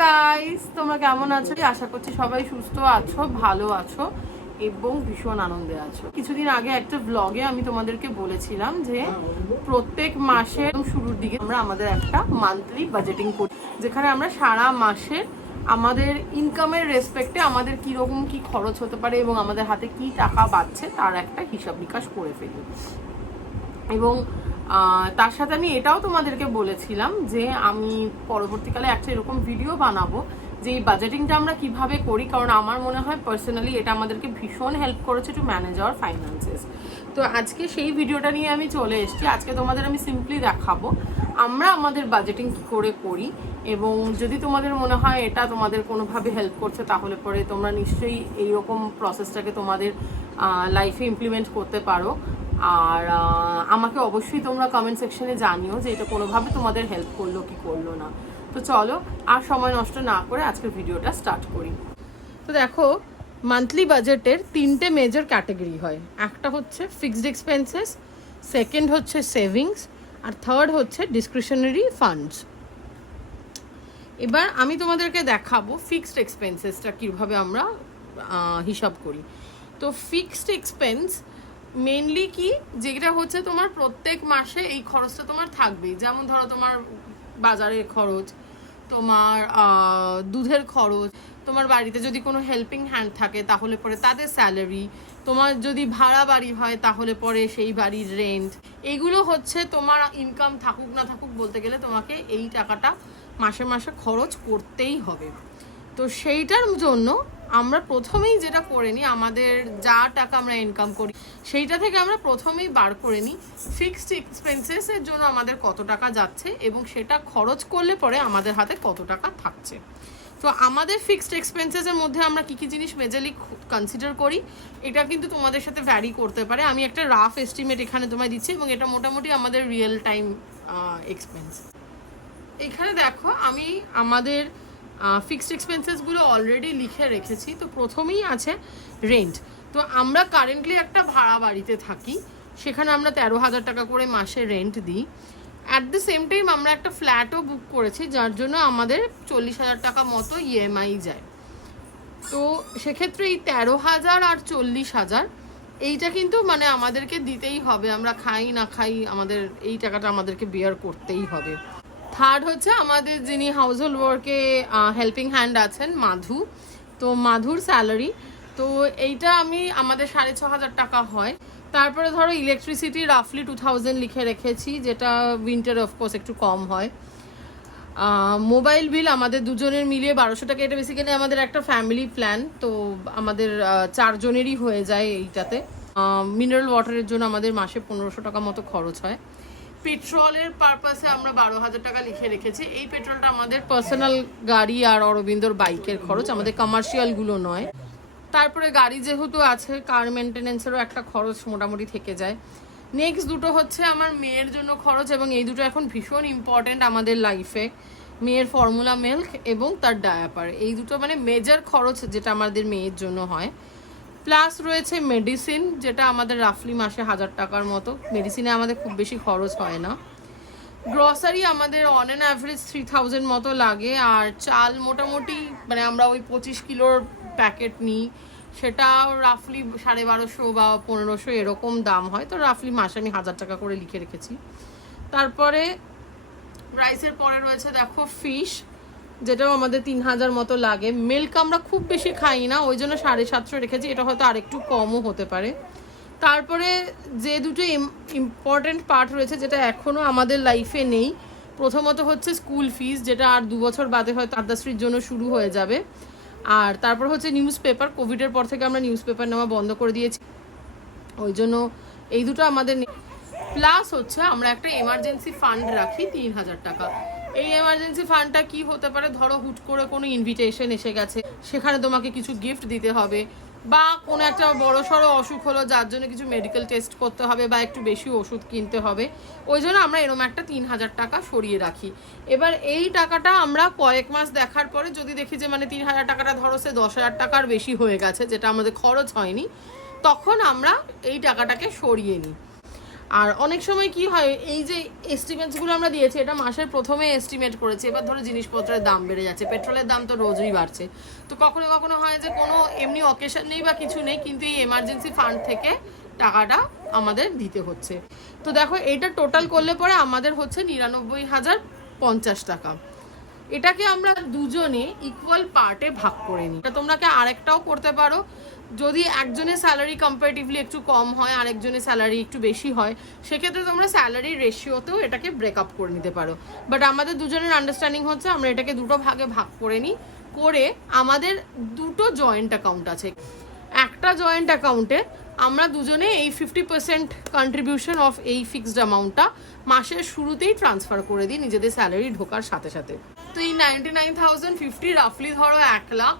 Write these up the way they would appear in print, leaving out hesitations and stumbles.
Guys, তোমরা কেমন আছো? আশা করছি সবাই সুস্থ আছো, ভালো আছো এবং ভীষণ আনন্দে আছো। কিছুদিন আগে একটা ব্লগে আমি তোমাদেরকে বলেছিলাম যে প্রত্যেক মাসের শুরুর দিকে আমরা আমাদের একটা মান্থলি বাজেটিং করি, যেখানে আমরা সারা মাসের আমাদের ইনকামের রেসপেক্টে আমাদের কীরকম কি খরচ হতে পারে এবং আমাদের হাতে কি টাকা বাঁচছে তার একটা হিসাব নিকাশ করে ফেলি। এবং তার সাথে আমি এটাও তোমাদেরকে বলেছিলাম যে আমি পরবর্তীকালে একটা এরকম ভিডিও বানাবো যে এই বাজেটিংটা আমরা কিভাবে করি, কারণ আমার মনে হয় পার্সোনালি এটা আমাদেরকে ভীষণ হেল্প করেছে টু ম্যানেজ আওয়ার ফাইন্যান্সেস। তো আজকে সেই ভিডিওটা নিয়ে আমি চলে এসেছি। আজকে তোমাদের আমি সিম্পলি দেখাবো আমরা আমাদের বাজেটিং কী করে করি, এবং যদি তোমাদের মনে হয় এটা তোমাদের কোনোভাবে হেল্প করছে তাহলে পরে তোমরা নিশ্চয়ই এইরকম প্রসেসটাকে তোমাদের লাইফে ইমপ্লিমেন্ট করতে পারো। আর আমাকে অবশ্যই তোমরা কমেন্ট সেকশনে জানিও যে এটা কোনোভাবে তোমাদের হেল্প করলো কি করলো না। তো চলো আর সময় নষ্ট না করে আজকের ভিডিওটা স্টার্ট করি। তো দেখো, মান্থলি বাজেটের তিনটে মেজর ক্যাটাগরি হয়। একটা হচ্ছে ফিক্সড এক্সপেন্সেস, সেকেন্ড হচ্ছে সেভিংস, আর থার্ড হচ্ছে ডিসক্রিশনারি ফান্ডস। এবার আমি তোমাদেরকে দেখাবো ফিক্সড এক্সপেন্সেসটা কীভাবে আমরা হিসাব করি। তো ফিক্সড এক্সপেন্স মেনলি কি, যেটা হচ্ছে তোমার প্রত্যেক মাসে এই খরচটা তোমার থাকবেই। যেমন ধরো তোমার বাজারের খরচ, তোমার দুধের খরচ, তোমার বাড়িতে যদি কোনো হেল্পিং হ্যান্ড থাকে তাহলে পরে তাদের স্যালারি, তোমার যদি ভাড়া বাড়ি হয় তাহলে পরে সেই বাড়ির রেন্ট, এইগুলো হচ্ছে তোমার ইনকাম থাকুক না থাকুক বলতে গেলে তোমাকে এই টাকাটা মাসে মাসে খরচ করতেই হবে। তো সেইটার জন্য আমরা প্রথমেই যেটা করে নিই, আমাদের যা টাকা আমরা ইনকাম করি সেইটা থেকে আমরা প্রথমেই বার করে নিই ফিক্সড এক্সপেন্সেসের জন্য আমাদের কত টাকা যাচ্ছে এবং সেটা খরচ করলে পরে আমাদের হাতে কত টাকা থাকছে। তো আমাদের ফিক্সড এক্সপেন্সেসের মধ্যে আমরা কী কী জিনিস মেজরলি কনসিডার করি এটা কিন্তু তোমাদের সাথে ভ্যারি করতে পারে। আমি একটা রাফ এস্টিমেট এখানে তোমায় দিচ্ছি এবং এটা মোটামুটি আমাদের রিয়েল টাইম এক্সপেন্স। এখানে দেখো আমি আমাদের ফিক্সড এক্সপেন্সেসগুলো অলরেডি লিখে রেখেছি। তো প্রথমেই আছে রেন্ট। তো আমরা কারেন্টলি একটা ভাড়া বাড়িতে থাকি, সেখানে আমরা 13,000 টাকা করে মাসে রেন্ট দিই। অ্যাট দ্য সেম টাইম আমরা একটা ফ্ল্যাটও বুক করেছি, যার জন্য আমাদের 40,000 টাকা মতো ইএমআই যায়। তো সেক্ষেত্রে এই 13,000 আর 40,000 এইটা কিন্তু মানে আমাদেরকে দিতেই হবে, আমরা খাই না খাই আমাদের এই টাকাটা আমাদেরকে বেয়ার করতেই হবে। থার্ড হচ্ছে আমাদের যিনি হাউস হোল্ড ওয়ার্কে হেল্পিং হ্যান্ড আছেন, মাধু। তো মাধুর স্যালারি, তো এইটা আমাদের 6,500 টাকা হয়। তারপরে ধরো ইলেকট্রিসিটি রাফলি 2000 লিখে রেখেছি, যেটা উইন্টারে অফকোর্স একটু কম হয়। মোবাইল বিল আমাদের দুজনের মিলিয়ে 1200 টাকা। এটা বেসিক্যালি আমাদের একটা ফ্যামিলি প্ল্যান, তো আমাদের 4 জনেরই হয়ে যায় এইটাতে। মিনারেল ওয়াটারের জন্য আমাদের মাসে 1500 টাকা মতো খরচ হয়। পেট্রোলের পারপাসে আমরা 12,000 টাকা লিখে রেখেছি। এই পেট্রোলটা আমাদের পার্সোনাল গাড়ি আর অরবিন্দর বাইকের খরচ, আমাদের কমার্শিয়ালগুলো নয়। তারপরে গাড়ি যেহেতু আছে, কার মেনটেনেন্সেরও একটা খরচ মোটামুটি থেকে যায়। নেক্সট দুটো হচ্ছে আমার মেয়ের জন্য খরচ, এবং এই দুটো এখন ভীষণ ইম্পর্ট্যান্ট আমাদের লাইফে। মেয়ের ফর্মুলা মিল্ক এবং তার ডায়াপার, এই দুটো মানে মেজর খরচ যেটা আমাদের মেয়ের জন্য হয়। প্লাস রয়েছে মেডিসিন, যেটা আমাদের রাফলি মাসে 1000 টাকার মতো। মেডিসিনে আমাদের খুব বেশি খরচ হয় না। গ্রসারি আমাদের অন অ্যান অ্যাভারেজ 3000 মতো লাগে। আর চাল মোটামুটি মানে আমরা ওই 25 কিলোর প্যাকেট নিই, সেটা রাফলি 1250 বা 1500 এরকম দাম হয়। তো রাফলি মাসে আমি 1000 টাকা করে লিখে রেখেছি। তারপরে রাইসের পরে রয়েছে দেখো ফিশ, যেটাও আমাদের 3000 মতো লাগে। মিল্ক আমরা খুব বেশি খাই না, ওই জন্য 750 রেখেছি, এটা হয়তো আরেকটু কমও হতে পারে। তারপরে যে দুটো ইম্পর্টেন্ট পার্ট রয়েছে যেটা এখনও আমাদের লাইফে নেই, প্রথমত হচ্ছে স্কুল ফিস, যেটা আর 2 বছর বাদে হয়তো আদ্যাশ্রীর জন্য শুরু হয়ে যাবে। আর তারপর হচ্ছে নিউজ পেপার, কোভিডের পর থেকে আমরা নিউজ পেপার নেওয়া বন্ধ করে দিয়েছি, ওই জন্য এই দুটো আমাদের। প্লাস হচ্ছে আমরা একটা এমার্জেন্সি ফান্ড রাখি 3000 টাকা। এই এমার্জেন্সি ফান্ডটা কি হতে পারে, ধরো হুট করে কোনো ইনভিটেশন এসে গেছে, সেখানে তোমাকে কিছু গিফট দিতে হবে, বা কোনো একটা বড় সড়ো অসুখ হলো যার জন্য কিছু মেডিকেল টেস্ট করতে হবে বা একটু বেশি ওষুধ কিনতে হবে, ওই জন্য আমরা এরকম একটা 3000 টাকা সরিয়ে রাখি। এবার এই টাকাটা আমরা কয়েক মাস দেখার পরে যদি দেখি যে মানে 3000 টাকাটা ধরো সে 10,000 টাকার বেশি হয়ে গেছে, যেটা আমাদের খরচ হয়নি, তখন আমরা এই টাকাটাকে সরিয়ে নিই। আর অনেক সময় কি হয়, এই যে এস্টিমেটসগুলো আমরা দিয়েছি এটা মাসের প্রথমে এস্টিমেট করেছি, এবার ধরো জিনিসপত্রের দাম বেড়ে যাচ্ছে, পেট্রোলের দাম তো রোজই বাড়ছে, তো কখনো কখনো হয় যে কোনো এমনি অকেশন নেই বা কিছু নেই, কিন্তু এই এমার্জেন্সি ফান্ড থেকে টাকাটা আমাদের দিতে হচ্ছে। তো দেখো এটা টোটাল করলে পরে আমাদের হচ্ছে 99,050 টাকা। এটাকে আমরা দুজনে ইকুয়াল পার্টে ভাগ করে নিই। এটা তোমরা আরেকটাও করতে পারো, যদি একজনের স্যালারি কম্পারেটিভলি একটু কম হয় আরেকজনের স্যালারি একটু বেশি হয়, সেক্ষেত্রে তোমরা স্যালারি রেশিওতেও এটাকে ব্রেকআপ করে নিতে পারো। বাট আমাদের দুজনের আন্ডারস্ট্যান্ডিং হচ্ছে আমরা এটাকে দুটো ভাগে ভাগ করে নিই, করে আমাদের দুটো জয়েন্ট অ্যাকাউন্ট আছে। একটা জয়েন্ট অ্যাকাউন্টে আমরা দুজনে এই 50% কন্ট্রিবিউশন অফ এই ফিক্সড অ্যামাউন্টটা মাসের শুরুতেই ট্রান্সফার করে দিই নিজেদের স্যালারি ঢোকার সাথে সাথে। তো এই 99,050 রাফলি ধরো 1 লাখ,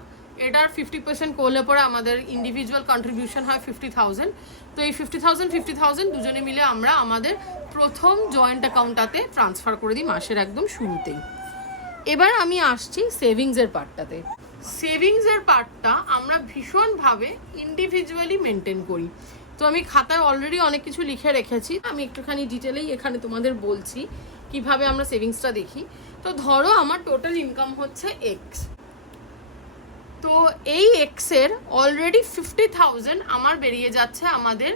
এটার 50% করলে পরে আমাদের ইন্ডিভিজুয়াল কন্ট্রিবিউশন হয় 50,000। তো এই 50,000 দুজনে মিলে আমরা আমাদের প্রথম জয়েন্ট অ্যাকাউন্টটাতে ট্রান্সফার করে দিই মাসের একদম শুরুতেই। এবার আমি আসছি সেভিংসের পার্টটাতে। সেভিংসের পার্টটা আমরা ভীষণভাবে ইন্ডিভিজুয়ালি মেনটেন করি। তো আমি খাতায় অলরেডি অনেক কিছু লিখে রেখেছি, আমি একটুখানি ডিটেলেই এখানে তোমাদের বলছি কিভাবে আমরা সেভিংসটা দেখি। তো ধরো আমার টোটাল ইনকাম হচ্ছে এক্স, তো এই এক্সের অলরেডি 50,000 আমার বেরিয়ে যাচ্ছে আমাদের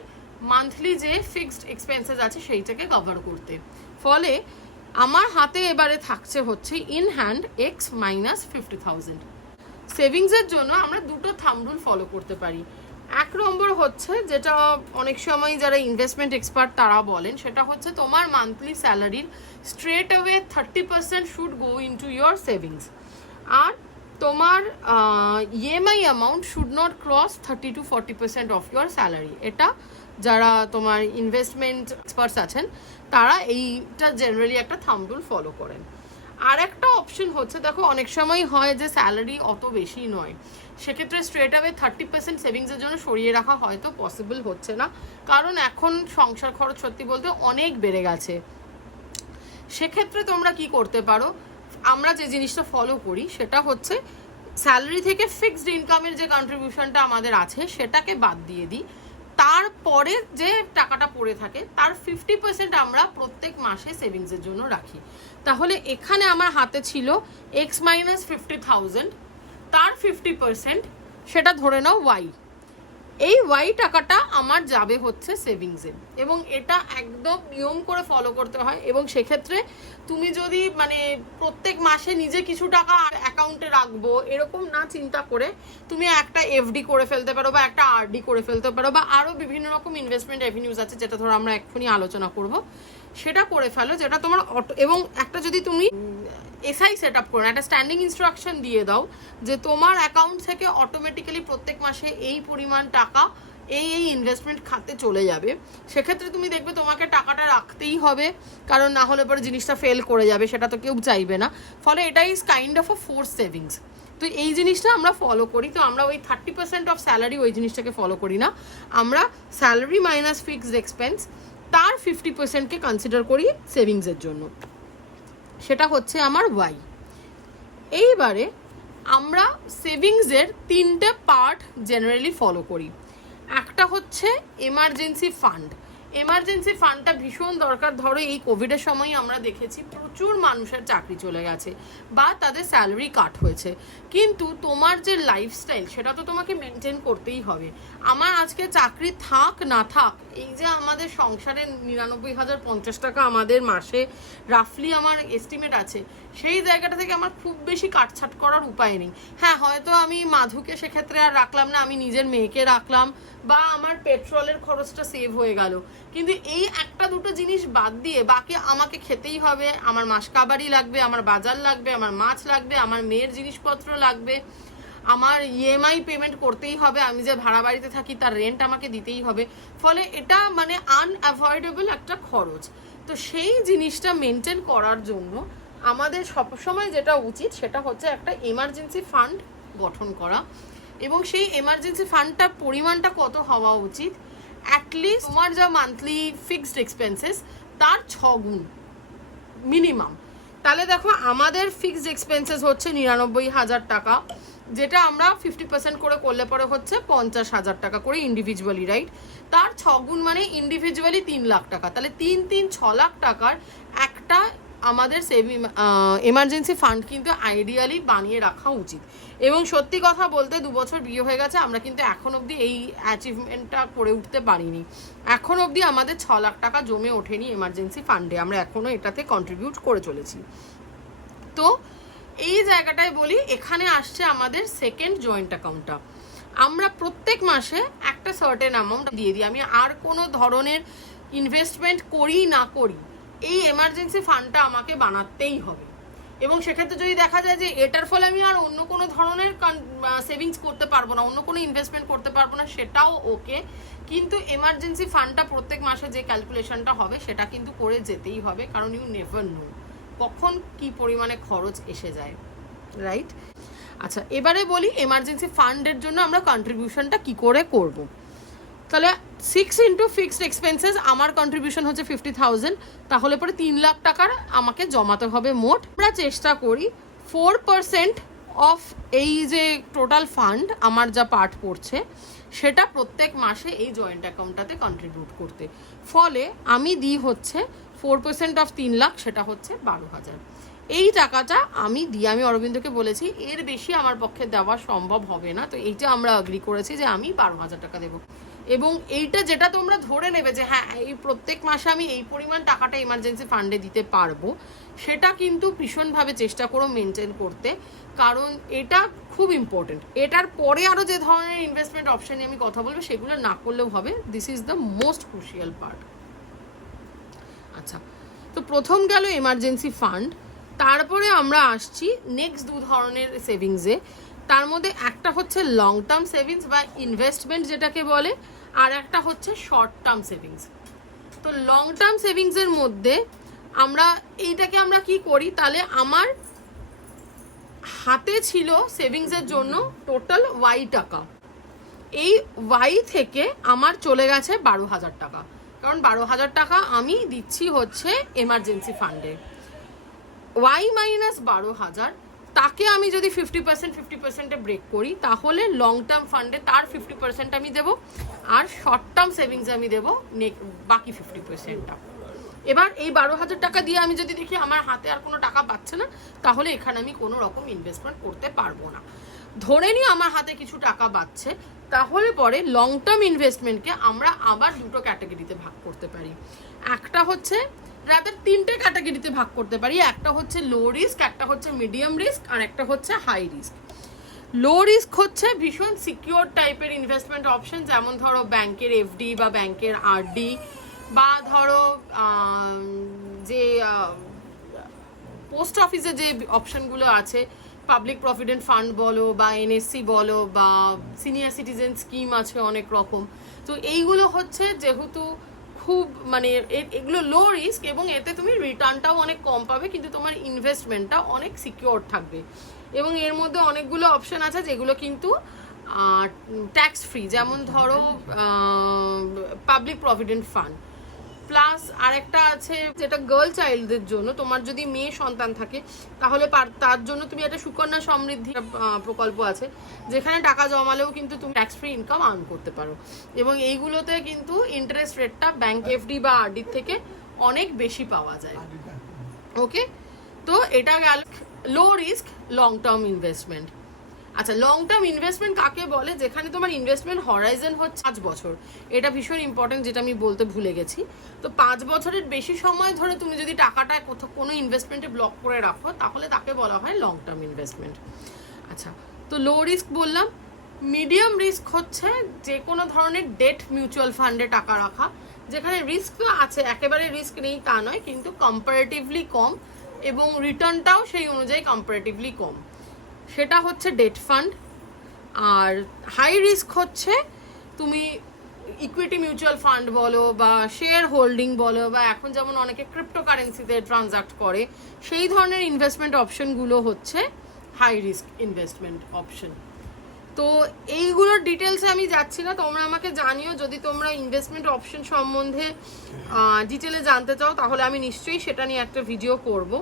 মান্থলি যে ফিক্সড এক্সপেন্সেস আছে সেইটাকে কভার করতে। ফলে আমার হাতে এবারে থাকছে হচ্ছে ইন হ্যান্ড এক্স মাইনাস 50,000। সেভিংসের জন্য আমরা দুটো থাম্ব রুল ফলো করতে পারি। 1 নম্বর হচ্ছে, যেটা অনেক সময় যারা ইনভেস্টমেন্ট এক্সপার্ট তারা বলেন, সেটা হচ্ছে তোমার মান্থলি স্যালারির straight away 30% should go into your savings, আর তোমার EMI amount should not cross 30 to 40% of your salary. এটা যারা তোমার ইনভেস্টমেন্ট এক্সপার্টস আছেন তারা এইটা জেনারেলি একটা থাম্ব রুল ফলো করেন। আর একটা অপশন হচ্ছে, দেখো অনেক সময় হয় যে স্যালারি অত বেশি নয়, সেক্ষেত্রে স্ট্রেট অ্যাওয়ে 30% সেভিংসের জন্য সরিয়ে রাখা হয়তো পসিবল হচ্ছে না, কারণ এখন সংসার খরচ সত্যি বলতে অনেক বেড়ে গেছে। সেক্ষেত্রে তোমরা কি করতে পারো, আমরা যে জিনিসটা ফলো করি সেটা হচ্ছে স্যালারি থেকে ফিক্সড ইনকামের যে কন্ট্রিবিউশনটা আমাদের আছে সেটাকে বাদ দিয়ে দিই, তারপরে যে টাকাটা পড়ে থাকে তার 50% আমরা প্রত্যেক মাসে সেভিংসের জন্য রাখি। তাহলে এখানে আমার হাতে ছিল এক্স মাইনাস 50,000, তার 50% সেটা ধরে নাও ওয়াই। এই ওয়াই টাকাটা আমার যাবে হচ্ছে সেভিংসে, এবং এটা একদম নিয়ম করে ফলো করতে হয়। এবং সেক্ষেত্রে তুমি যদি মানে প্রত্যেক মাসে নিজে কিছু টাকা অ্যাকাউন্টে রাখবো এরকম না চিন্তা করে, তুমি একটা এফডি করে ফেলতে পারো বা একটা আরডি করে ফেলতে পারো, বা আরও বিভিন্ন রকম ইনভেস্টমেন্ট রেভিনিউজ আছে যেটা ধরো আমরা এক্ষুনি আলোচনা করব, সেটা করে ফেলো, যেটা তোমার এবং একটা যদি তুমি এসআই সেট আপ করো, একটা স্ট্যান্ডিং ইনস্ট্রাকশন দিয়ে দাও যে তোমার অ্যাকাউন্ট থেকে অটোমেটিক্যালি প্রত্যেক মাসে এই পরিমাণ টাকা এই ইনভেস্টমেন্ট খাতে চলে যাবে, সেক্ষেত্রে তুমি দেখবে তোমাকে টাকাটা রাখতেই হবে, কারণ না হলে পরে জিনিসটা ফেল করে যাবে, সেটা তো কেউ চাইবে না। ফলে এটা is kind of a force savings. তো এই জিনিসটা আমরা ফলো করি। তো আমরা ওই 30% অফ স্যালারি ওই জিনিসটাকে ফলো করি না, আমরা স্যালারি মাইনাস ফিক্সড এক্সপেন্স তার 50%কে কনসিডার করি সেভিংসের জন্য, সেটা হচ্ছে আমার ওয়াই। এইবারে আমরা সেভিংসের 3টে পার্ট জেনারেলি ফলো করি। একটা হচ্ছে এমার্জেন্সি ফান্ড। এমার্জেন্সি ফান্ডটা ভীষণ দরকার। ধরো এই কোভিডের সময় আমরা দেখেছি প্রচুর মানুষের চাকরি চলে গেছে বা তাদের স্যালারি কাট হয়েছে, কিন্তু তোমার যে লাইফস্টাইল সেটা তো তোমাকে মেনটেন করতেই হবে। আমার আজকে চাকরি থাক না থাক, এই যে আমাদের সংসারে 99,050 টাকা আমাদের মাসে রাফলি আমার এস্টিমেট আছে, সেই জায়গাটা থেকে আমার খুব বেশি কাটছাট করার উপায় নেই। হ্যাঁ, হয়তো আমি মাধুকে সেক্ষেত্রে আর রাখলাম না, আমি নিজের মেয়েকে রাখলাম, বা আমার পেট্রোলের খরচটা সেভ হয়ে গেল, কিন্তু এই একটা দুটো জিনিস বাদ দিয়ে বাকি আমাকে খেতেই হবে। আমার মাসকাবারি লাগবে, আমার বাজার লাগবে, আমার মাছ লাগবে, আমার মেয়ের জিনিসপত্র লাগবে, আমার ইএমআই পেমেন্ট করতেই হবে, আমি যে ভাড়া বাড়িতে থাকি তার রেন্ট আমাকে দিতেই হবে। ফলে এটা মানে আনঅ্যাভয়েডেবল একটা খরচ। তো সেই জিনিসটা মেনটেন করার জন্য আমাদের সবসময় যেটা উচিত সেটা হচ্ছে একটা এমার্জেন্সি ফান্ড গঠন করা। এবং সেই এমার্জেন্সি ফান্ডটার পরিমাণটা কত হওয়া উচিত, অ্যাটলিস্ট তোমার যা মান্থলি ফিক্সড এক্সপেন্সেস তার 6 গুণ মিনিমাম। তাহলে দেখো আমাদের ফিক্সড এক্সপেন্সেস হচ্ছে 99,000 টাকা, যেটা আমরা 50% করে করলে পরে হচ্ছে 50,000 টাকা করে ইন্ডিভিজুয়ালি, রাইট? তার 6 গুণ মানে ইন্ডিভিজুয়ালি 3 লাখ টাকা। তাহলে 6 লাখ টাকার একটা আমাদের এমার্জেন্সি ফান্ড কিন্তু আইডিয়ালি বানিয়ে রাখা উচিত। এবং সত্যি কথা বলতে 2 বছর বিয়ে হয়ে গেছে, আমরা কিন্তু এখন অবধি এই অ্যাচিভমেন্টটা করে উঠতে পারিনি। এখন অবধি আমাদের 6 লাখ টাকা জমে ওঠেনি এমার্জেন্সি ফান্ডে, আমরা এখনও এটাতে কন্ট্রিবিউট করে চলেছি। তো এই জায়গাটায় বলি, এখানে আসছে আমাদের সেকেন্ড জয়েন্ট অ্যাকাউন্টটা। আমরা প্রত্যেক মাসে একটা সার্টেন অ্যামাউন্ট দিয়ে দিই। আমি আর কোনো ধরনের ইনভেস্টমেন্ট করি না করি, এই এমার্জেন্সি ফান্ডটা আমাকে বানাতেই হবে। এবং সেক্ষেত্রে যদি দেখা যায় যে এটার ফলে আমি আর অন্য কোনো ধরনের সেভিংস করতে পারবো না, অন্য কোনো ইনভেস্টমেন্ট করতে পারবো না, সেটাও ওকে। কিন্তু এমার্জেন্সি ফান্ডটা প্রত্যেক মাসে যে ক্যালকুলেশনটা হবে সেটা কিন্তু করে যেতেই হবে, কারণ ইউ নেভার নো কখন কি পরিমাণে খরচ এসে যায়, রাইট? আচ্ছা, এবারে বলি এমার্জেন্সি ফান্ডের জন্য আমরা কন্ট্রিবিউশনটা কি করে করব। তাহলে 6 ইন্টু ফিক্সড এক্সপেন্সেস, আমার কন্ট্রিবিউশন হচ্ছে 50,000, তাহলে পরে 3 লাখ টাকার আমাকে জমাতে হবে মোট। আমরা চেষ্টা করি 4% অফ এই যে টোটাল ফান্ড আমার যা পার্ট পড়ছে সেটা প্রত্যেক মাসে এই জয়েন্ট অ্যাকাউন্টটাতে কন্ট্রিবিউট করতে। ফলে আমি দিই হচ্ছে 4% অফ 3 লাখ, সেটা হচ্ছে 12,000। এই টাকাটা আমি দিই, আমি অরবিন্দকে বলেছি এর বেশি আমার পক্ষে দেওয়া সম্ভব হবে না, তো এইটা আমরা এগ্রি করেছি যে আমি 12,000 টাকা দেবো। এবং এইটা যেটা তোমরা ধরে নেবে যে হ্যাঁ এই প্রত্যেক মাসে আমি এই পরিমাণ টাকাটা ইমার্জেন্সি ফান্ডে দিতে পারবো, সেটা কিন্তু ভীষণভাবে চেষ্টা করো মেনটেন করতে, কারণ এটা খুব ইম্পর্টেন্ট। এটার পরে আরও যে ধরনের ইনভেস্টমেন্ট অপশানে আমি কথা বলবো সেগুলো না করলেও হবে, this is the most crucial part. আচ্ছা, তো প্রথম গেল এমার্জেন্সি ফান্ড, তারপরে আমরা আসছি নেক্সট 2 ধরনের সেভিংসে। তার মধ্যে একটা হচ্ছে লং টার্ম সেভিংস বা ইনভেস্টমেন্ট যেটাকে বলে, আর একটা হচ্ছে শর্ট টার্ম সেভিংস। তো লং টার্ম সেভিংসের মধ্যে আমরা এইটাকে আমরা কি করি, তাহলে আমার হাতে ছিল সেভিংসের জন্য টোটাল ওয়াই টাকা, এই ওয়াই থেকে আমার চলে গেছে 12,000 টাকা, কারণ 12,000 টাকা আমি দিচ্ছি হচ্ছে এমার্জেন্সি ফান্ডে। ওয়াই মাইনাস 12,000, তাকে আমি যদি 50% ব্রেক করি, তাহলে লং টার্ম ফান্ডে তার 50% আমি দেবো, আর শর্ট টার্ম সেভিংসে আমি দেবো বাকি 50%টা। এবার এই 12,000 টাকা দিয়ে আমি যদি দেখি আমার হাতে আর কোনো টাকা পাচ্ছে না, তাহলে এখানে আমি কোনো রকম ইনভেস্টমেন্ট করতে পারবো না। ধরে নিই আমার হাতে কিছু টাকা বাঁচছে, তাহলে পরে লং টার্ম ইনভেস্টমেন্টকে আমরা আবার 2টো ক্যাটাগরিতে ভাগ করতে পারি। একটা হচ্ছে রাদার 3টে ক্যাটাগরিতে ভাগ করতে পারি, একটা হচ্ছে লো রিস্ক, একটা হচ্ছে মিডিয়াম রিস্ক, আর একটা হচ্ছে হাই রিস্ক। লো রিস্ক হচ্ছে ভীষণ সিকিউর টাইপের ইনভেস্টমেন্ট অপশন, যেমন ধরো ব্যাংকের এফডি বা ব্যাংকের আরডি, বা ধরো যে পোস্ট অফিসে যে অপশনগুলো আছে, পাবলিক প্রভিডেন্ট ফান্ড বলো বা এনএসসি বলো বা সিনিয়র সিটিজেন স্কিম আছে অনেক রকম। তো এইগুলো হচ্ছে যেহেতু খুব মানে এগুলো লো রিস্ক, এবং এতে তুমি রিটার্নটাও অনেক কম পাবে, কিন্তু তোমার ইনভেস্টমেন্টটা অনেক সিকিউর থাকবে। এবং এর মধ্যে অনেকগুলো অপশন আছে যেগুলো কিন্তু ট্যাক্স ফ্রি, যেমন ধরো পাবলিক প্রভিডেন্ট ফান্ড, প্লাস আরেকটা আছে যেটা গার্ল চাইল্ডদের জন্য, তোমার যদি মেয়ে সন্তান থাকে তাহলে তার জন্য তুমি একটা সুকন্যা সমৃদ্ধি প্রকল্প আছে, যেখানে টাকা জমালেও কিন্তু তুমি ট্যাক্স ফ্রি ইনকাম আর্ন করতে পারো। এবং এইগুলোতে কিন্তু ইন্টারেস্ট রেটটা ব্যাংক এফডি বা আরডির থেকে অনেক বেশি পাওয়া যায়। ওকে, তো এটা গেল low risk long term investment. আচ্ছা, লং টার্ম ইনভেস্টমেন্ট কাকে বলে? যেখানে তোমার ইনভেস্টমেন্ট হরাইজন হচ্ছে 5 বছর। এটা ভীষণ ইম্পর্টেন্ট, যেটা আমি বলতে ভুলে গেছি। তো 5 বছরের বেশি সময় ধরে তুমি যদি টাকাটা কোনো ইনভেস্টমেন্টে ব্লক করে রাখো, তাহলে তাকে বলা হয় লং টার্ম ইনভেস্টমেন্ট। আচ্ছা, তো লো রিস্ক বললাম। মিডিয়াম রিস্ক হচ্ছে যে কোনো ধরনের ডেট মিউচুয়াল ফান্ডে টাকা রাখা, যেখানে রিস্ক তো আছে, একেবারে রিস্ক নেই তা নয়, কিন্তু কম্পারেটিভলি কম, এবং রিটার্নটাও সেই অনুযায়ী কম্পারেটিভলি কম, সেটা হচ্ছে ডেট ফান্ড। আর হাই রিস্ক হচ্ছে তুমি ইকুইটি মিউচুয়াল ফান্ড বলো বা শেয়ার হোল্ডিং বলো, বা এখন যেমন অনেকে ক্রিপ্টোকারেন্সিতে ট্রানজাক্ট করে, সেই ধরনের ইনভেস্টমেন্ট অপশনগুলো হচ্ছে হাই রিস্ক ইনভেস্টমেন্ট অপশন। তো এইগুলোর ডিটেলসে আমি যাচ্ছি না, তোমরা আমাকে জানিও যদি তোমরা ইনভেস্টমেন্ট অপশন সম্বন্ধে ডিটেলে জানতে চাও, তাহলে আমি নিশ্চয়ই সেটা নিয়ে একটা ভিডিও করব,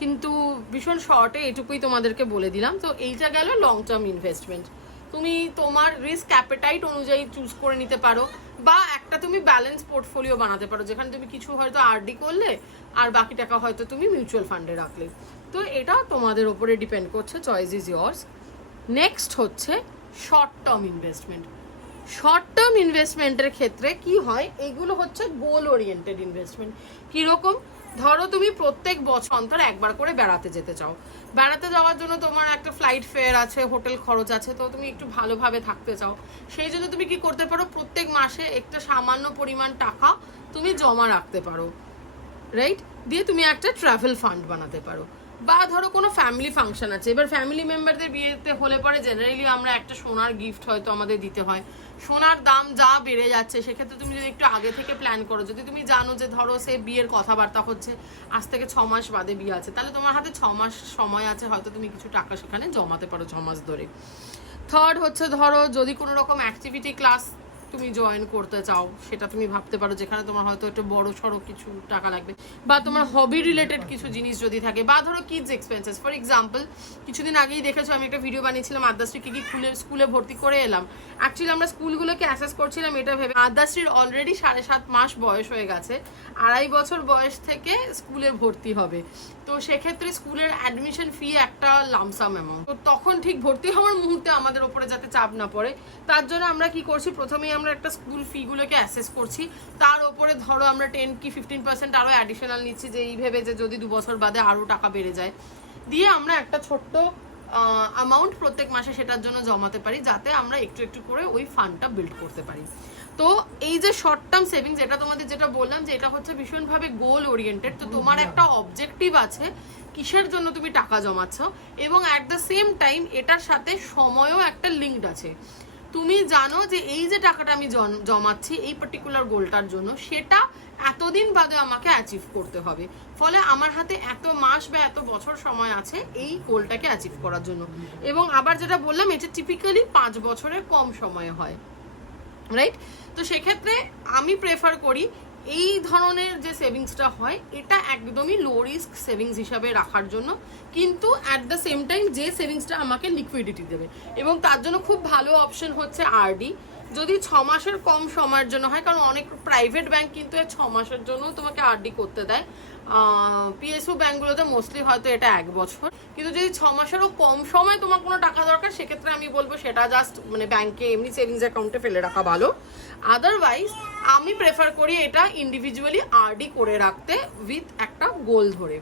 কিন্তু ভীষণ শর্টে এটুকুই তোমাদেরকে বলে দিলাম। তো এইটা গেল লং টার্ম ইনভেস্টমেন্ট। তুমি তোমার রিস্ক অ্যাপেটাইট অনুযায়ী চুজ করে নিতে পারো, বা একটা তুমি ব্যালেন্স পোর্টফোলিও বানাতে পারো যেখানে তুমি কিছু হয়তো আরডি করলে আর বাকি টাকা হয়তো তুমি মিউচুয়াল ফান্ডে রাখলে। তো এটা তোমাদের ওপরে ডিপেন্ড করছে, চয়েস ইজ ইয়ার্স। নেক্সট হচ্ছে short term investment. Short term ইনভেস্টমেন্টের ক্ষেত্রে কি হয়, এগুলো হচ্ছে গোল ওরিয়েন্টেড ইনভেস্টমেন্ট। কীরকম, ধরো তুমি প্রত্যেক বছর অন্তর একবার করে বেড়াতে যেতে চাও, বেড়াতে যাওয়ার জন্য তোমার একটা ফ্লাইট ফেয়ার আছে, হোটেল খরচ আছে, তো তুমি একটু ভালোভাবে থাকতে চাও, সেই জন্য তুমি কি করতে পারো, প্রত্যেক মাসে একটা সামান্য পরিমাণ টাকা তুমি জমা রাখতে পারো, রাইট? দিয়ে তুমি একটা ট্রাভেল ফান্ড বানাতে পারো। বা ধরো কোনো ফ্যামিলি ফাংশন আছে, এবার ফ্যামিলি মেম্বারদের বিয়েতে হলে পরে জেনারেলি আমরা একটা সোনার গিফট হয়তো আমাদের দিতে হয়, সোনার দাম যা বেড়ে যাচ্ছে সেক্ষেত্রে তুমি যদি একটু আগে থেকে প্ল্যান করো, যদি তুমি জানো যে ধরো সে বিয়ের কথাবার্তা হচ্ছে আজ থেকে 6 মাস বাদে বিয়ে আছে, তাহলে তোমার হাতে 6 মাস সময় আছে, হয়তো তুমি কিছু টাকা সেখানে জমাতে পারো 6 মাস ধরে। থার্ড হচ্ছে ধরো যদি কোনো রকম অ্যাক্টিভিটি ক্লাস তুমি জয়েন করতে চাও, সেটা তুমি ভাবতে পারো, যেখানে তোমার হয়তো একটু বড় সড়ো কিছু টাকা লাগবে, বা তোমার হবি রিলেটেড কিছু জিনিস যদি থাকে, বা ধরো কিডস এক্সপেন্সেস। ফর এক্সাম্পল, কিছুদিন আগেই দেখেছো আমি একটা ভিডিও বানিয়েছিলাম আদ্যাশ্রী কি স্কুলে ভর্তি করে এলাম। অ্যাকচুয়ালি আমরা স্কুলগুলোকে অ্যাসেস করছিলাম এটা ভেবে, আদ্যাশ্রীর অলরেডি 7.5 মাস বয়স হয়ে গেছে, 2.5 বছর বয়স থেকে স্কুলে ভর্তি হবে। তো সেক্ষেত্রে স্কুলের অ্যাডমিশন ফি একটা লামসাম অ্যামাউন্ট, তো তখন ঠিক ভর্তি হওয়ার মুহূর্তে আমাদের ওপরে যাতে চাপ না পড়ে, তার জন্য আমরা কি করছি, প্রথমেই আমরা একটা স্কুল ফিগুলোকে অ্যাসেস করছি, তার ওপরে ধরো আমরা 10 কি 15% আরও অ্যাডিশনাল নিচ্ছি, যে এই ভেবে যে যদি 2 বছর বাদে আরও টাকা বেড়ে যায়, দিয়ে আমরা একটা ছোট্ট অ্যামাউন্ট প্রত্যেক মাসে সেটার জন্য জমাতে পারি, যাতে আমরা একটু একটু করে ওই ফান্ডটা বিল্ড করতে পারি। তো এই যে শর্ট টার্ম সেভিংস, এটা তোমাদের যেটা বললাম যে এটা হচ্ছে ভীষণভাবে গোল ওরিয়েন্টেড। তো তোমার একটা অবজেক্টিভ আছে কিসের জন্য তুমি টাকা জমাচ্ছ, এবং অ্যাট দ্য সেম টাইম এটার সাথে সময়ও একটা লিঙ্কড আছে। তুমি জানো যে এই যে টাকাটা আমি জমাচ্ছি এই পার্টিকুলার গোলটার জন্য, সেটা এতদিন বাদে আমাকে অ্যাচিভ করতে হবে, ফলে আমার হাতে এত মাস বা এত বছর সময় আছে এই গোলটাকে অ্যাচিভ করার জন্য। এবং আবার যেটা বললাম, এটা টিপিক্যালি 5 বছরের কম সময়ে হয়, রাইট? তো সেক্ষেত্রে আমি প্রেফার করি এই ধরনের যে সেভিংসটা হয় এটা একদমই লো রিস্ক সেভিংস হিসাবে রাখার জন্য, কিন্তু অ্যাট দ্য সেম টাইম যে সেভিংসটা আমাকে লিকুইডিটি দেবে। এবং তার জন্য খুব ভালো অপশন হচ্ছে আরডি, যদি 6 মাসের কম সময়ের জন্য হয়, কারণ অনেক প্রাইভেট ব্যাংক কিন্তু 6 মাসের জন্য তোমাকে আরডি করতে দেয়, পিএসইউ ব্যাংকগুলোতে মোস্টলি হয়তো এটা 1 বছর। কিন্তু যদি 6 মাসেরও কম সময় তোমার কোনো টাকা দরকার, সেক্ষেত্রে আমি বলবো সেটা জাস্ট মানে ব্যাংকে এমনি সেভিংস অ্যাকাউন্টে ফেলে রাখা ভালো। আদারওয়াইজ আমি প্রেফার করি এটা ইন্ডিভিজুয়ালি আরডি করে রাখতে উইথ একটা গোল ধরে,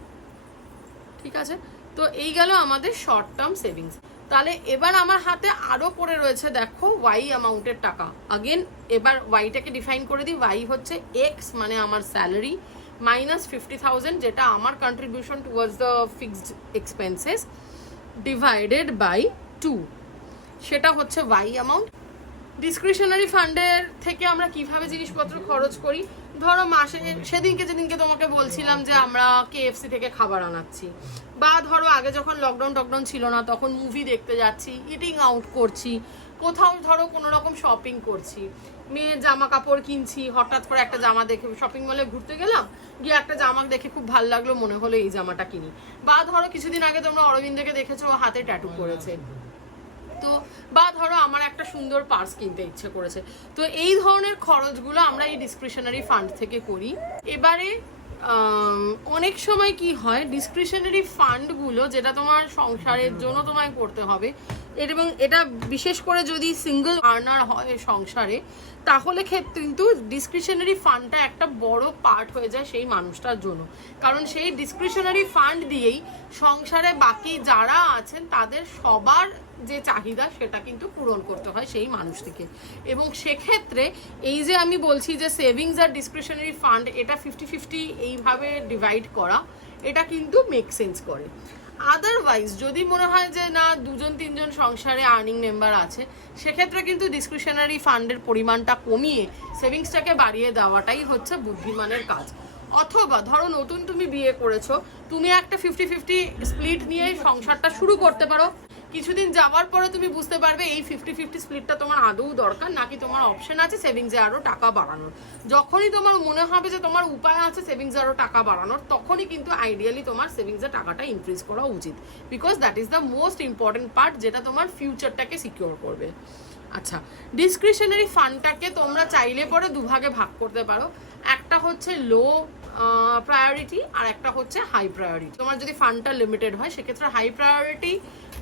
ঠিক আছে? তো এই গেল আমাদের শর্ট টার্ম সেভিংস। তাহলে এবার আমার হাতে আরও পড়ে রয়েছে দেখো ওয়াই অ্যামাউন্টের টাকা। আগেন এবার ওয়াইটাকে ডিফাইন করে দিই, ওয়াই হচ্ছে এক্স মানে আমার স্যালারি মাইনাস 50,000, যেটা আমার contribution towards the fixed expenses, divided by 2, সেটা হচ্ছে ওয়াই অ্যামাউন্ট। ডিসক্রিশনারি ফান্ডের থেকে আমরা কিভাবে জিনিসপত্র খরচ করি, ধরো মাসে যেদিনকে তোমাকে বলছিলাম যে আমরা কেএফসি থেকে খাবার আনাচ্ছি, বা ধরো আগে যখন লকডাউন ছিল না তখন মুভি দেখতে যাচ্ছি, ইটিং আউট করছি, কোথাও ধরো কোনো রকম শপিং করছি, মেয়ের জামা কাপড় কিনছি, হঠাৎ করে একটা জামা দেখে শপিং মলে ঘুরতে গেলাম, গিয়ে একটা জামা দেখে খুব ভালো লাগলো, মনে হলো এই জামাটা কিনি। বা ধরো কিছুদিন আগে তোমরা অরবিন্দকে দেখেছো হাতে ট্যাটু করেছে, তো বা ধরো আমার একটা সুন্দর পার্স কিনতে ইচ্ছে করেছে। তো এই ধরনের খরচগুলো আমরা এই ডিসক্রিশনারি ফান্ড থেকে করি। এবারে অনেক সময় কি হয়, ডিসক্রিশনারি ফান্ডগুলো যেটা তোমার সংসারের জন্য তোমায় করতে হবে, এবং এটা বিশেষ করে যদি সিঙ্গেল আর্নার হয় সংসারে, তাহলে কিন্তু ডিসক্রিশনারি ফান্ডটা একটা বড় পার্ট হয়ে যায় সেই মানুষটার জন্য, কারণ সেই ডিসক্রিশনারি ফান্ড দিয়েই সংসারে বাকি যারা আছেন তাদের সবার যে চাহিদা সেটা কিন্তু পূরণ করতে হয় সেই মানুষটিকে। এবং সেক্ষেত্রে এই যে আমি বলছি যে সেভিংস আর ডিসক্রিশনারি ফান্ড এটা 50-50 এইভাবে ডিভাইড করা, এটা কিন্তু মেক সেন্স করে। আদারওয়াইজ যদি মনে হয় যে না 2-3জন সংসারে আর্নিং মেম্বার আছে, সেক্ষেত্রে কিন্তু ডিসক্রিশনারি ফান্ডের পরিমাণটা কমিয়ে সেভিংসটাকে বাড়িয়ে দেওয়াটাই হচ্ছে বুদ্ধিমানের কাজ। অথবা ধরো নতুন তুমি বিয়ে করেছো, তুমি একটা 50-50 স্প্লিট নিয়ে সংসারটা শুরু করতে পারো, কিছুদিন যাওয়ার পরে তুমি বুঝতে পারবে এই 50-50 স্প্লিটটা তোমার আদৌ দরকার, নাকি তোমার অপশন আছে সেভিংসে আরও টাকা বাড়ানোর। যখনই তোমার মনে হবে যে তোমার উপায় আছে সেভিংসে আরও টাকা বাড়ানোর, তখনই কিন্তু আইডিয়ালি তোমার সেভিংসে টাকাটা ইনক্রিজ করা উচিত, because that is the most important part, যেটা তোমার ফিউচারটাকে সিকিউর করবে। আচ্ছা, ডিসক্রিশনারি ফান্ডটাকে তোমরা চাইলে পরে দুভাগে ভাগ করতে পারো। একটা হচ্ছে লো প্রায়োরিটি আর একটা হচ্ছে হাই প্রায়োরিটি। তোমার যদি ফান্ডটা লিমিটেড হয় সেক্ষেত্রে হাই প্রায়োরিটি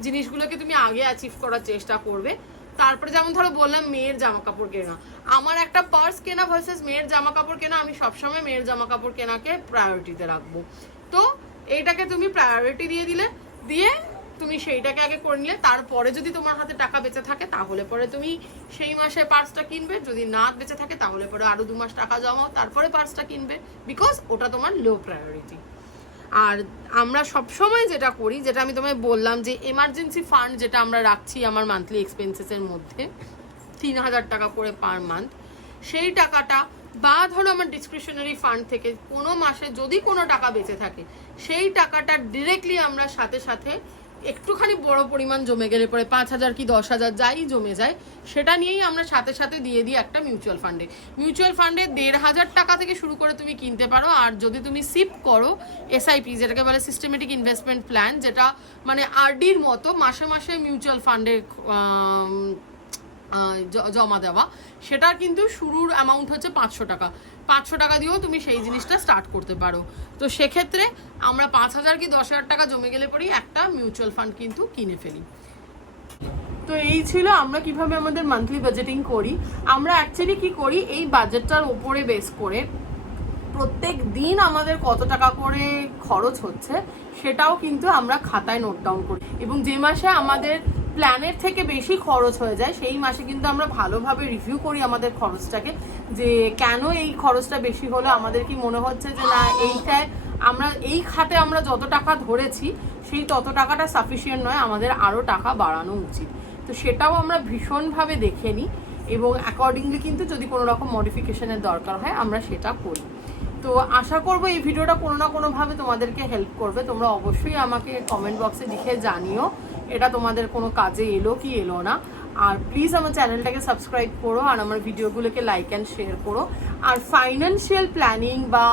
জিনিসগুলোকে তুমি আগে অ্যাচিভ করার চেষ্টা করবে। তারপরে যেমন ধরো বললাম মেয়ের জামা কাপড় কেনা, আমার একটা পার্স কেনা ভার্সেস মেয়ের জামা কাপড় কেনা, আমি সবসময় মেয়ের জামা কাপড় কেনাকে প্রায়োরিটিতে রাখবো। তো এইটাকে তুমি প্রায়োরিটি দিয়ে দিলে, দিয়ে তুমি সেইটাকে আগে করে নিলে, তারপরে যদি তোমার হাতে টাকা বেঁচে থাকে তাহলে পরে তুমি সেই মাসে পার্সটা কিনবে, যদি না বেঁচে থাকে তাহলে পরে আরো 2 মাস টাকা জমাও তারপরে পার্সটা কিনবে, বিকজ ওটা তোমার লো প্রায়োরিটি। আর আমরা সবসময় যেটা করি, যেটা আমি তোমায় বললাম যে এমার্জেন্সি ফান্ড যেটা আমরা রাখছি আমার মান্থলি এক্সপেন্সেসের মধ্যে 3000 টাকা করে পার মান্থ, সেই টাকাটা বা ধরো আমার ডিসক্রিশনারি ফান্ড থেকে কোনো মাসে যদি কোনো টাকা বেঁচে থাকে সেই টাকাটা ডিরেক্টলি আমরা সাথে সাথে একটুখানি বড় পরিমাণ জমে গেলে পরে 5000 কি 10,000 যাই জমে যায়, সেটা নিয়েই আমরা সাথে সাথে দিয়ে দিই একটা মিউচুয়াল ফান্ডে। মিউচুয়াল ফান্ডে 1500 টাকা থেকে শুরু করে তুমি কিনতে পারো। আর যদি তুমি সিপ করো এসআইপি, যেটাকে বলে সিস্টেমেটিক ইনভেস্টমেন্ট প্ল্যান, যেটা মানে আরডির মতো মাসে মাসে মিউচুয়াল ফান্ডে জমা দেওয়া, সেটার কিন্তু শুরুর অ্যামাউন্ট হচ্ছে 500 টাকা। 500 টাকা দিয়েও তুমি সেই জিনিসটা স্টার্ট করতে পারো। তো সেক্ষেত্রে আমরা 5000 কি 10,000 টাকা জমে গেলে পরেই একটা মিউচুয়াল ফান্ড কিন্তু কিনে ফেলি। তো এই ছিল আমরা কিভাবে আমাদের মান্থলি বাজেটিং করি। আমরা অ্যাকচুয়ালি কি করি, এই বাজেটটার ওপরে বেস করে প্রত্যেক দিন আমাদের কত টাকা করে খরচ হচ্ছে সেটাও কিন্তু আমরা খাতায় নোট ডাউন করি, এবং যে মাসে আমাদের প্ল্যানের থেকে বেশি খরচ হয়ে যায় সেই মাসে কিন্তু আমরা ভালোভাবে রিভিউ করি আমাদের খরচটাকে, যে কেন এই খরচটা বেশি হলো, আমাদের কি মনে হচ্ছে যে না এইটায় আমরা এই খাতে আমরা যত টাকা ধরেছি সেই তত টাকাটা সাফিসিয়েন্ট নয়, আমাদের আরও টাকা বাড়ানো উচিত। তো সেটাও আমরা ভীষণভাবে দেখে নিই, এবং অ্যাকর্ডিংলি কিন্তু যদি কোনো রকম মডিফিকেশনের দরকার হয় আমরা সেটা করি। তো আশা করবো এই ভিডিওটা কোনো না কোনোভাবে তোমাদেরকে হেল্প করবে। তোমরা অবশ্যই আমাকে কমেন্ট বক্সে লিখে জানিও এটা তোমাদের কোনো কাজে এলো কি এলো না। আর প্লিজ আমার চ্যানেলটাকে সাবস্ক্রাইব করো, আর আমার ভিডিওগুলোকে লাইক অ্যান্ড শেয়ার করো। আর ফাইন্যান্সিয়াল প্ল্যানিং বা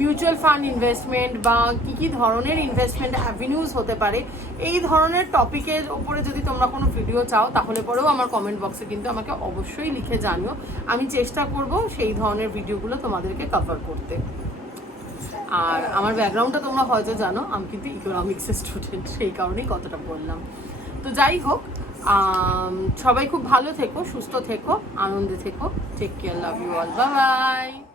মিউচুয়াল ফান্ড ইনভেস্টমেন্ট বা কী ধরনের ইনভেস্টমেন্ট অ্যাভিনিউজ হতে পারে, এই ধরনের টপিকের ওপরে যদি তোমরা কোনো ভিডিও চাও তাহলে পরেও আমার কমেন্ট বক্সে কিন্তু আমাকে অবশ্যই লিখে জানিও। আমি চেষ্টা করব সেই ধরনের ভিডিওগুলো তোমাদেরকে কভার করতে। আর আমার ব্যাকগ্রাউন্ডটা তোমরা হয়তো জানো, আমি কিন্তু ইকোনমিক্সের স্টুডেন্ট, সেই কারণেই কতটা বললাম। তো যাই হোক, সবাই খুব ভালো থেকো, সুস্থ থেকো, আনন্দে থেকো। Take care, love you all, bye by.